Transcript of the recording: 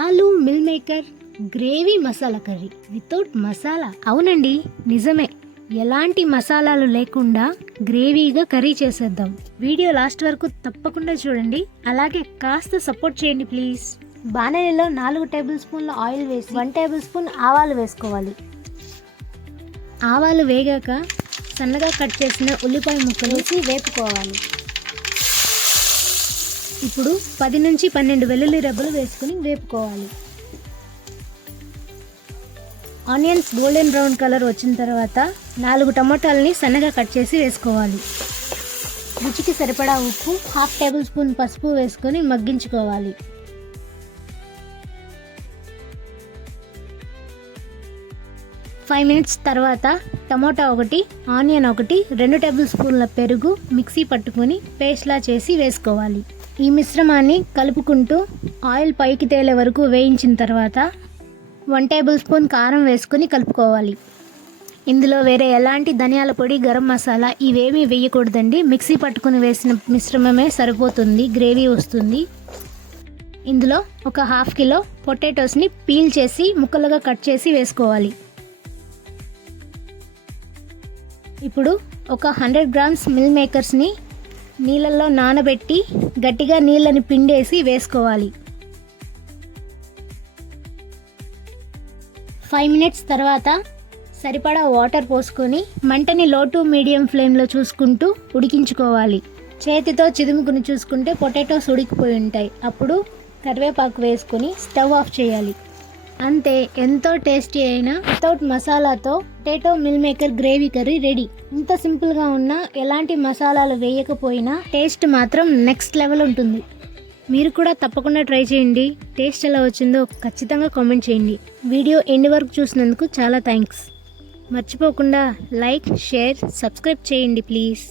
Aloo meal maker gravy masala curry without masala. అవునండి, నిజమే. ఎలాంటి మసాలాలు లేకుండా గ్రేవీగా కర్రీ చేసేద్దాం. వీడియో లాస్ట్ వరకు తప్పకుండా చూడండి. అలాగే కాస్త సపోర్ట్ చేయండి ప్లీజ్. బాణలిలో 4 టేబుల్ స్పూన్ల ఆయిల్ వేసి 1 టేబుల్ స్పూన్ ఆవాలు వేసుకోవాలి. ఆవాలు వేగాక సన్నగా కట్ చేసిన ఉల్లిపాయ ముక్కలు వేసి వేపుకోవాలి. ఇప్పుడు 10 నుంచి 12 వెల్లుల్లి రెబ్బలు వేసుకుని వేపుకోవాలి. ఆనియన్స్ గోల్డెన్ బ్రౌన్ కలర్ వచ్చిన తర్వాత 4 టమాటాలని సన్నగా కట్ చేసి వేసుకోవాలి. రుచికి సరిపడా ఉప్పు, 1/2 టేబుల్ స్పూన్ పసుపు వేసుకొని మగ్గించుకోవాలి. ఫైవ్ మినిట్స్ తర్వాత టమోటా ఒకటి, ఆనియన్ ఒకటి, 2 టేబుల్ స్పూన్ల పెరుగు మిక్సీ పట్టుకొని పేస్ట్లా చేసి వేసుకోవాలి. ఈ మిశ్రమాన్ని కలుపుకుంటూ ఆయిల్ పైకి తేలే వరకు వేయించిన తర్వాత 1 టేబుల్ స్పూన్ కారం వేసుకొని కలుపుకోవాలి. ఇందులో వేరే ఎలాంటి ధనియాల పొడి, గరం మసాలా ఇవేమీ వేయకూడదండి. మిక్సీ పట్టుకుని వేసిన మిశ్రమమే సరిపోతుంది, గ్రేవీ వస్తుంది. ఇందులో ఒక 1/2 కిలో పొటాటోస్ని పీల్ చేసి ముక్కలుగా కట్ చేసి వేసుకోవాలి. ఇప్పుడు ఒక 100 గ్రామ్స్ మిల్ మేకర్స్ని నీళ్ళల్లో నానబెట్టి గట్టిగా నీళ్ళని పిండేసి వేసుకోవాలి. 5 మినిట్స్ తర్వాత సరిపడా వాటర్ పోసుకొని మంటని లో టు మీడియం ఫ్లేమ్లో చూసుకుంటూ ఉడికించుకోవాలి. చేతితో చిదుముకుని చూసుకుంటే పొటాటోస్ ఉడికిపోయి ఉంటాయి. అప్పుడు కరివేపాకు వేసుకొని స్టవ్ ఆఫ్ చేయాలి. అంతే, ఎంతో టేస్టీ అయిన వితౌట్ మసాలాతో potato meal maker gravy curry ready. ఇంత సింపుల్గా ఉన్నా ఎలాంటి మసాలాలు వేయకపోయినా టేస్ట్ మాత్రం నెక్స్ట్ లెవెల్ ఉంటుంది. మీరు కూడా తప్పకుండా ట్రై చేయండి. టేస్ట్ ఎలా వచ్చిందో ఖచ్చితంగా కామెంట్ చేయండి. వీడియో ఎండ్ వరకు చూసినందుకు చాలా థ్యాంక్స్. మర్చిపోకుండా లైక్, షేర్, సబ్స్క్రైబ్ చేయండి ప్లీజ్.